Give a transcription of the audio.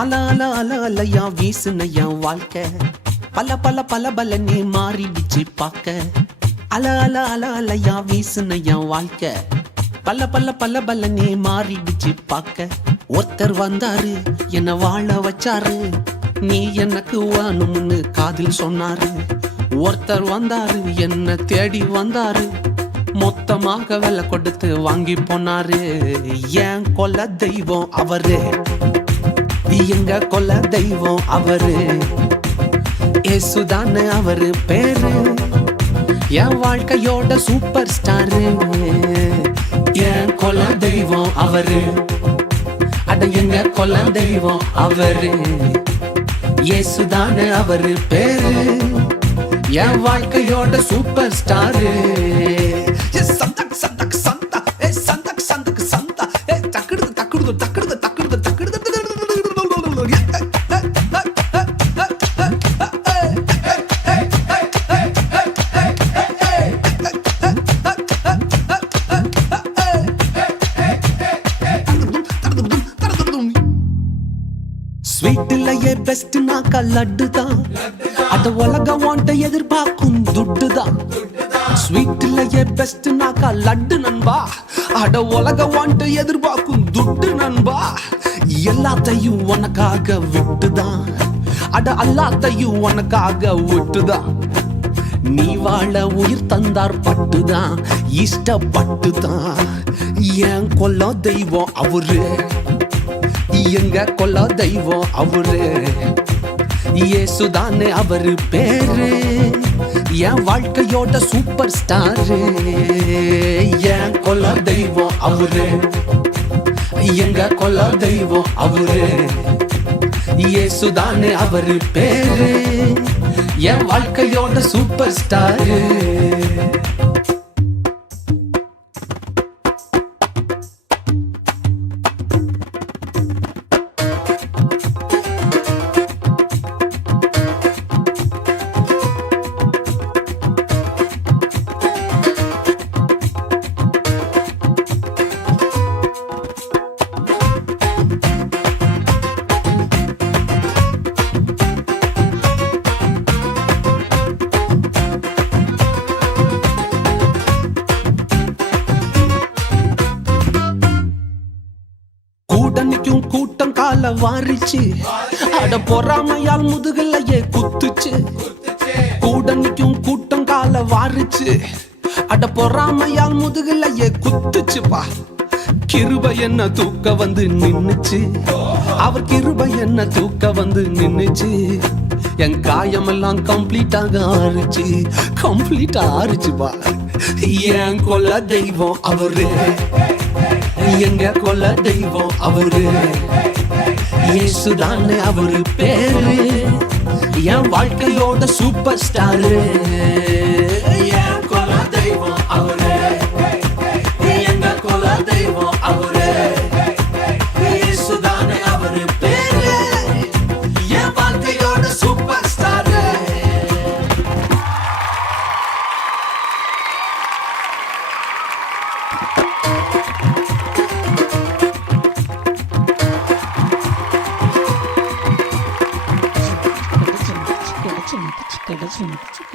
அல அல அல அலையா வீசுன என் வாழ்க்கை பல பல பல பல நீ மாறிடுச்சு பார்க்க. அல அல அல அலையா வீசுன என் வாழ்க்கை பல பல பல பல நீ மாறிடுச்சு பார்க்க. ஒருத்தர் வந்தாரு என்ன வாழ வச்சாரு, நீ எனக்கு வேணும்னு காதில் சொன்னாரு. ஒருத்தர் வந்தாரு என்ன தேடி வந்தாரு, மொத்தமாக விலை கொடுத்து வாங்கி போனாரு. என் கொல்ல தெய்வம் அவரு, எங்க கொல்ல தெய்வம் அவரு, ஏசுதானே அவரு பேரு, என் வாழ்க்கையோட சூப்பர் ஸ்டாரு. என் கொல்ல தெய்வம் அவரு, அட எங்க கொல்ல தெய்வம் அவரு, ஏசுதானே அவரு பேரு, என் வாழ்க்கையோட சூப்பர் ஸ்டாரு. சந்தக் சந்தக் சந்தா ஏ சந்தக் சந்தக் சந்தா ஏ தக்குடுது தக்குடுது தக்குடுது தக்குடுது தக்குடுது. ஸ்வீட்லயே பெஸ்ட் நாக்கா லட்டு தான், அத உலகம் வாண்ட எதிர்பார்க்கும் துட்டு தான். ஸ்வீட்லயே பெஸ்ட் நாக்கா லட்டு நண்பா, அட உலகம் வாண்ட எதிர்பார்க்கும் துட்டு நண்பா. எல்லாத்தையும் உனக்காக விட்டுதான், அட எல்லாத்தையும் உனக்காக விட்டுதான். நீ வாழ உயிர் தந்தார் பட்டுதான், இஷ்டப்பட்டுதான். என் கொல்ல தெய்வம் அவரு, எங்க கொல்ல தெய்வம் அவரு, ஏசுதானே அவரு பேரு, என் வாழ்க்கையோட சூப்பர் ஸ்டாரு. என் கொல்ல தெய்வம் அவரு, எங்க கொல்ல தெய்வம் அவரு, ஏசுதானே அவரு பேரு, என் வாழ்க்கையோட சூப்பர் ஸ்டாரு. கூட்டணிக்கும் கூட்டம் கால வாரிச்சு, அட பொறாமையால் முதுகலையே குத்துச்சு. கூட்டணிக்கும் கூட்டம் கால வாரிச்சு, அட பொறாமையால் முதுகலையே குத்துச்சுப்பா. கிருபை என்ன தூக்க வந்து நின்னுச்சு, அவர் கிருபை என்ன தூக்க வந்து நின்னுச்சு. என் காயமெல்லாம் கம்ப்ளீட்டாக ஆறுச்சு, கம்ப்ளீட்டா ஆறுச்சுப்பா. என் கொல்ல தெய்வம் அவரு, எங்க கொல்ல தெய்வம் அவரு, ஏசுதானே அவரு பேரு, என் வாழ்க்கையோட சூப்பர் ஸ்டாரு. என் கொல்ல தெய்வம் அவரு, எங்க கொல்ல தெய்வம் அவரு, ஏசுதானே அவரு பேரு, என் வாழ்க்கையோட சூப்பர் ஸ்டாரு. Chicka